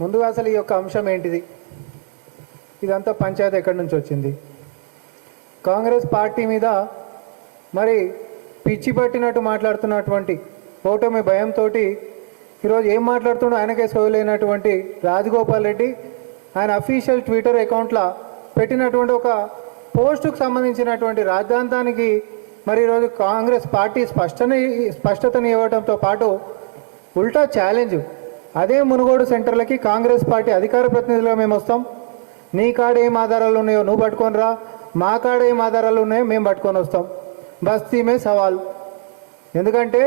ముందుగా అసలు ఈ యొక్క అంశం ఏంటిది? ఇదంతా పంచాయతీ ఎక్కడి నుంచి వచ్చింది? కాంగ్రెస్ పార్టీ మీద మరి పిచ్చి పట్టినట్టు మాట్లాడుతున్నటువంటి ఓటమి భయంతో ఈరోజు ఏం మాట్లాడుతుండో ఆయనకే సోయలేనటువంటి రాజగోపాల్ రెడ్డి ఆయన అఫీషియల్ ట్విట్టర్ అకౌంట్లో పెట్టినటువంటి ఒక పోస్టుకు సంబంధించినటువంటి రాజధాంతానికి మరి ఈరోజు కాంగ్రెస్ పార్టీ స్పష్టన స్పష్టతని ఇవ్వడంతో పాటు ఉల్టా ఛాలెంజ్ అదే మునుగోడు సెంటర్లకి కాంగ్రెస్ పార్టీ అధికార ప్రతినిధులుగా మేము వస్తాం. నీ కాడ ఏం ఆధారాలు ఉన్నాయో నువ్వు పట్టుకొని రా. మా కాడ ఏం ఆధారాలు ఉన్నాయో మేము పట్టుకొని వస్తాం. బస్తీ మే సవాల్. ఎందుకంటే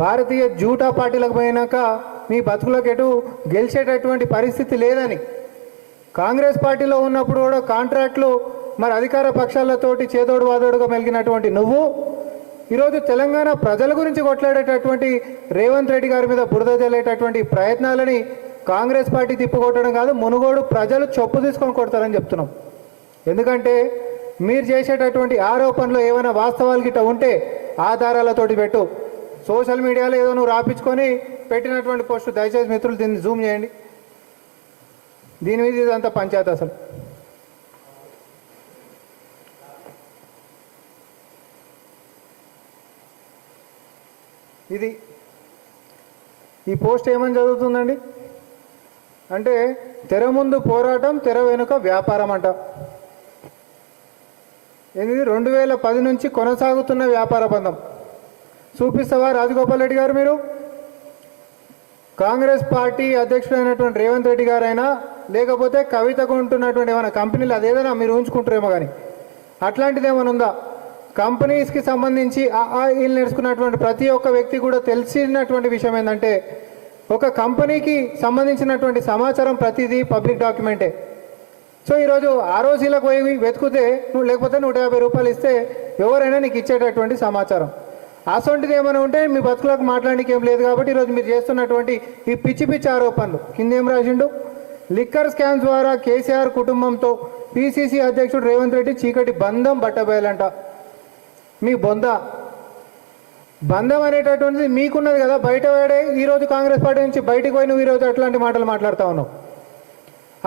భారతీయ జూటా పార్టీలకు పోయినాక మీ బతుకులకు ఎటు గెలిచేటటువంటి పరిస్థితి లేదని. కాంగ్రెస్ పార్టీలో ఉన్నప్పుడు కూడా కాంట్రాక్ట్లు మరి అధికార పక్షాలతోటి చేదోడు వాదోడుగా మెలిగినటువంటి నువ్వు ఈరోజు తెలంగాణ ప్రజల గురించి కొట్లాడేటటువంటి రేవంత్ రెడ్డి గారి మీద బురద జల్లేటటువంటి ప్రయత్నాలని కాంగ్రెస్ పార్టీ తిప్పుకొట్టడం కాదు మునుగోడు ప్రజలు చొప్పు తీసుకొని కొడతారని చెప్తున్నాం. ఎందుకంటే మీరు చేసేటటువంటి ఆరోపణలు ఏమైనా వాస్తవాలు గిట్ట ఉంటే ఆధారాలతోటి పెట్టు. సోషల్ మీడియాలో ఏదో నువ్వు రాపించుకొని పెట్టినటువంటి పోస్టు దయచేసి మిత్రులు దీన్ని జూమ్ చేయండి. దీని మీద ఇదంతా పంచాయతీ అసలు. ఇది ఈ పోస్ట్ ఏమని చదువుతుందండి? అంటే తెర ముందు పోరాటం తెర వెనుక వ్యాపారం అంట. ఇది? రెండు వేల పది నుంచి కొనసాగుతున్న వ్యాపార బంధం. చూపిస్తావా రాజగోపాల్ రెడ్డి గారు మీరు? కాంగ్రెస్ పార్టీ అధ్యక్షుడైనటువంటి రేవంత్ రెడ్డి గారైనా లేకపోతే కవితకు ఉంటున్నటువంటి ఏమైనా కంపెనీలు అదేదైనా మీరు ఉంచుకుంటారేమో కానీ అట్లాంటిది ఏమైనా ఉందా కంపెనీస్కి సంబంధించి ఆ ఆ ఈలు నేర్చుకున్నటువంటి ప్రతి ఒక్క వ్యక్తి కూడా తెలిసినటువంటి విషయం ఏంటంటే ఒక కంపెనీకి సంబంధించినటువంటి సమాచారం ప్రతిదీ పబ్లిక్ డాక్యుమెంటే. సో ఈరోజు ఆర్ఓసీలకు పోయి వెతుకుతే నువ్వు లేకపోతే నూట యాభై రూపాయలు ఇస్తే ఎవరైనా నీకు ఇచ్చేటటువంటి సమాచారం. అసొంటిది ఏమైనా ఉంటే మీ బతుకులకు మాట్లాడడానికి ఏం లేదు కాబట్టి ఈరోజు మీరు చేస్తున్నటువంటి ఈ పిచ్చి పిచ్చి ఆరోపణలు. కింద ఏం రాసిండు? లిక్కర్ స్కామ్ ద్వారా కేసీఆర్ కుటుంబంతో పిసిసి అధ్యక్షుడు రేవంత్ రెడ్డి చీకటి బంధం బట్టబయలంట. మీ బొంద. బంధం అనేటటువంటిది మీకున్నది కదా. బయట వాడే ఈరోజు కాంగ్రెస్ పార్టీ నుంచి బయటకు పోయి నువ్వు ఈరోజు అట్లాంటి మాటలు మాట్లాడుతా ఉన్నావు.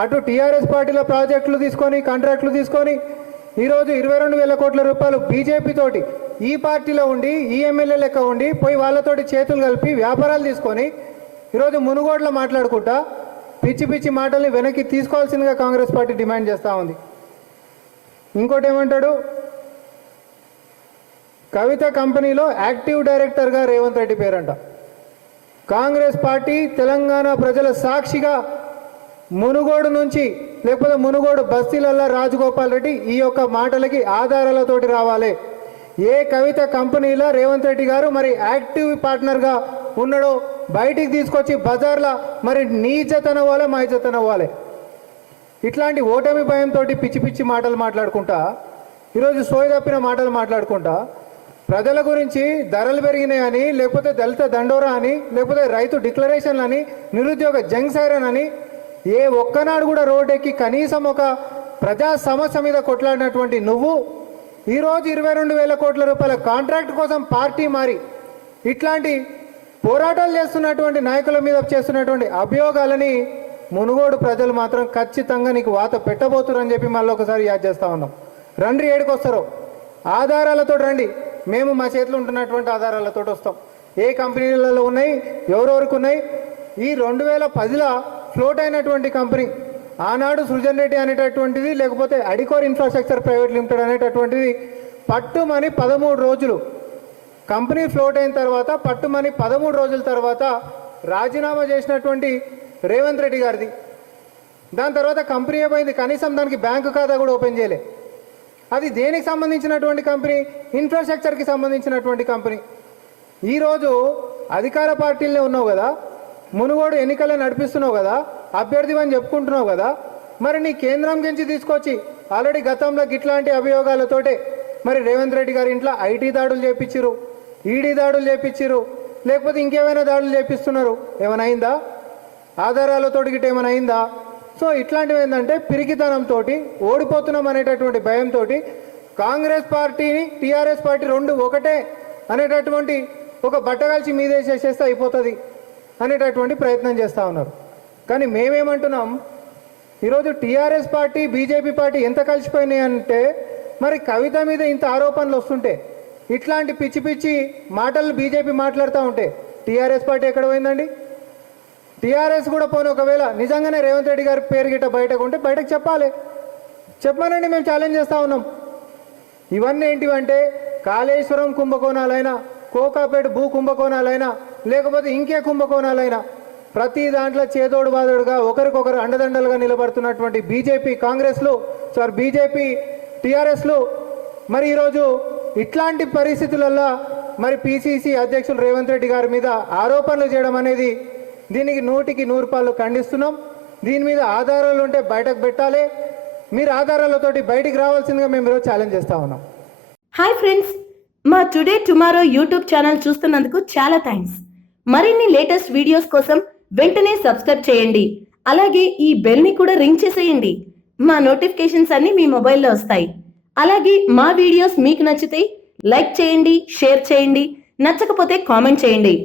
అటు టీఆర్ఎస్ పార్టీలో ప్రాజెక్టులు తీసుకొని కాంట్రాక్టులు తీసుకొని ఈరోజు ఇరవై రెండు వేల కోట్ల రూపాయలు బీజేపీతోటి ఈ పార్టీలో ఉండి ఈ ఎమ్మెల్యే లెక్క ఉండి పోయి వాళ్ళతోటి చేతులు కలిపి వ్యాపారాలు తీసుకొని ఈరోజు మునుగోడలో మాట్లాడుకుంటా పిచ్చి పిచ్చి మాటల్ని వెనక్కి తీసుకోవాల్సిందిగా కాంగ్రెస్ పార్టీ డిమాండ్ చేస్తూ ఉంది. ఇంకోటి ఏమంటాడు? కవిత కంపెనీలో యాక్టివ్ డైరెక్టర్గా రేవంత్ రెడ్డి పేరంట. కాంగ్రెస్ పార్టీ తెలంగాణ ప్రజల సాక్షిగా మునుగోడు నుంచి లేకపోతే మునుగోడు బస్తీలల్లా రాజగోపాల్ రెడ్డి ఈ యొక్క మాటలకి ఆధారాలతోటి రావాలి. ఏ కవిత కంపెనీలో రేవంత్ రెడ్డి గారు మరి యాక్టివ్ పార్ట్నర్గా ఉన్నాడో బయటికి తీసుకొచ్చి బజార్ల మరి నీ ఇజ్జతన మా ఇట్లాంటి ఓటమి భయంతో పిచ్చి పిచ్చి మాటలు మాట్లాడుకుంటా ఈరోజు సోయి తప్పిన మాటలు మాట్లాడుకుంటా ప్రజల గురించి ధరలు పెరిగినాయని లేకపోతే దళిత దండోరా అని లేకపోతే రైతు డిక్లరేషన్లు అని నిరుద్యోగ జంగ్ సైరన్ అని ఏ ఒక్కనాడు కూడా రోడ్డెక్కి కనీసం ఒక ప్రజా సమస్య మీద కొట్లాడినటువంటి నువ్వు ఈరోజు ఇరవై రెండు వేల కోట్ల రూపాయల కాంట్రాక్ట్ కోసం పార్టీ మారి ఇట్లాంటి పోరాటాలు చేస్తున్నటువంటి నాయకుల మీద చేస్తున్నటువంటి అభియోగాలని మునుగోడు ప్రజలు మాత్రం ఖచ్చితంగా నీకు వాత పెట్టబోతురని చెప్పి మళ్ళీ ఒకసారి యాద్ చేస్తా ఉన్నాం. రండి ఏడుకొస్తారు. ఆధారాలతో రండి. మేము మా చేతిలో ఉంటున్నటువంటి ఆధారాలతో వస్తాం. ఏ కంపెనీలలో ఉన్నాయి? ఎవరెవరికి ఉన్నాయి? ఈ రెండు వేల పదిలో ఫ్లోట్ అయినటువంటి కంపెనీ ఆనాడు సృజన్ రెడ్డి అనేటటువంటిది లేకపోతే అడికోర్ ఇన్ఫ్రాస్ట్రక్చర్ ప్రైవేట్ లిమిటెడ్ అనేటటువంటిది పట్టుమని పదమూడు రోజులు కంపెనీ ఫ్లోట్ అయిన తర్వాత పట్టుమని పదమూడు రోజుల తర్వాత రాజీనామా చేసినటువంటి రేవంత్ రెడ్డి గారిది. దాని తర్వాత కంపెనీ ఏమైంది? కనీసం దానికి బ్యాంకు ఖాతా కూడా ఓపెన్ చేయలే. అది దేనికి సంబంధించినటువంటి కంపెనీ? ఇన్ఫ్రాస్ట్రక్చర్కి సంబంధించినటువంటి కంపెనీ. ఈరోజు అధికార పార్టీలనే ఉన్నావు కదా మునుగోడు ఎన్నికలే నడిపిస్తున్నావు కదా అభ్యర్థి అని చెప్పుకుంటున్నావు కదా మరి నీ కేంద్రం గురించి తీసుకొచ్చి ఆల్రెడీ గతంలో ఇట్లాంటి అభియోగాలతోటే మరి రేవంత్ రెడ్డి గారి ఇంట్లో ఐటీ దాడులు చేపించిరు ఈడీ దాడులు చేపించిరు లేకపోతే ఇంకేమైనా దాడులు చేపిస్తున్నారు? ఏమైనా అయిందా? ఆధారాలతో గిట్ట ఏమైనా అయిందా? సో ఇట్లాంటివి ఏంటంటే పిరికితనంతో ఓడిపోతున్నాం అనేటటువంటి భయంతో కాంగ్రెస్ పార్టీని టీఆర్ఎస్ పార్టీ రెండు ఒకటే అనేటటువంటి ఒక బట్టగాల్చి మీదేసేసేస్తే అయిపోతుంది అనేటటువంటి ప్రయత్నం చేస్తూ ఉన్నారు. కానీ మేమేమంటున్నాం ఈరోజు టీఆర్ఎస్ పార్టీ బీజేపీ పార్టీ ఎంత కలిసిపోయినాయి అంటే మరి కవిత మీద ఇంత ఆరోపణలు వస్తుంటే ఇట్లాంటి పిచ్చి పిచ్చి మాటలు బీజేపీ మాట్లాడుతూ ఉంటే టీఆర్ఎస్ పార్టీ ఎక్కడ పోయిందండి? టీఆర్ఎస్ కూడా పోనీ ఒకవేళ నిజంగానే రేవంత్ రెడ్డి గారి పేరు గిట్ట బయటకు ఉంటే బయటకు చెప్పాలి. చెప్పమనండి మేము ఛాలెంజ్ చేస్తూ ఉన్నాం. ఇవన్నీ ఏంటివంటే కాళేశ్వరం కుంభకోణాలైనా కోకాపేట భూ కుంభకోణాలైనా లేకపోతే ఇంకే కుంభకోణాలైనా ప్రతి దాంట్లో చేదోడు బాదోడుగా ఒకరికొకరు అండదండలుగా నిలబడుతున్నటువంటి బీజేపీ కాంగ్రెస్లు సార్ బీజేపీ టీఆర్ఎస్లు మరి ఈరోజు ఇట్లాంటి పరిస్థితులల్లో మరి పిసిసి అధ్యక్షులు రేవంత్ రెడ్డి గారి మీద ఆరోపణలు చేయడం అనేది దీనికి నూటికి నూరు పాలు ఖండిస్తున్నాం. దీని మీద ఆధారాలు ఉంటే బయటకు పెట్టాలి. మీరు ఆధారాలతోటి బయటికి రావాల్సిందిగా మేము ఈరోజు ఛాలెంజ్ చేస్తా ఉన్నాం. హాయ్ ఫ్రెండ్స్ మా టుడే టుమారో యూట్యూబ్ ఛానల్ చూస్తున్నందుకు చాలా థ్యాంక్స్ మరిన్ని లేటెస్ట్ వీడియోస్ కోసం వెంటనే సబ్స్క్రైబ్ చేయండి. అలాగే ఈ బెల్ని కూడా రింగ్ చేసేయండి. మా నోటిఫికేషన్స్ అన్ని మీ మొబైల్లో వస్తాయి. అలాగే మా వీడియోస్ మీకు నచ్చితే లైక్ చేయండి షేర్ చేయండి. నచ్చకపోతే కామెంట్ చేయండి.